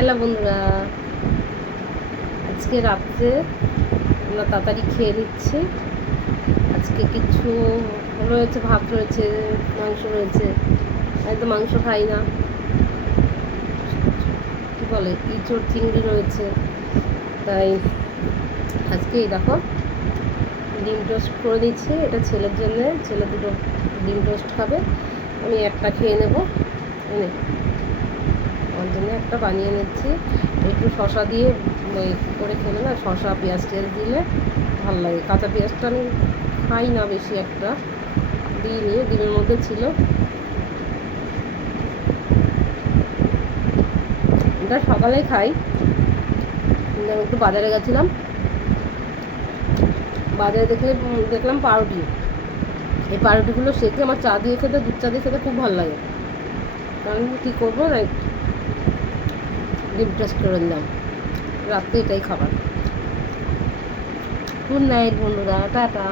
Hello বন্ধুরা, আজকে রাত্রে আমরা তাড়াতাড়ি খেয়ে নিচ্ছি। আজকে কিছু রয়েছে, ভাত রয়েছে, মাংস রয়েছে। আমি তো মাংস খাই না, কী বলে ইঁচড় চিংড়ি রয়েছে। তাই আজকে এই দেখো ডিম টোস্ট করে নিচ্ছি। এটা ছেলের জন্যে, ছেলে দুটো ডিম টোস্ট খাবে, আমি একটা খেয়ে নেবো। এনে ওর জন্য একটা বানিয়ে নিচ্ছি। একটু শশা দিয়ে করে খেলে না, শশা পেঁয়াজ টেয়াজ দিলে ভালো লাগে। কাঁচা পেঁয়াজটা আমি খাই না বেশি, একটা দিইনি, ডিমের মধ্যে ছিল। এটা সকালে খাই। আমি একটু বাজারে গেছিলাম, বাজারে দেখলাম পাউরুটি। এই পাউরুটিগুলো সেকে আমার চা দিয়ে খেতে, দুধ চা দিয়ে খেতে খুব ভালো লাগে। কারণ কী করবো না, ডিম টোস্ট করে নিলাম। রাত্রে এটাই খাবার। গুড নাইট বন্ধুরা, টাটা।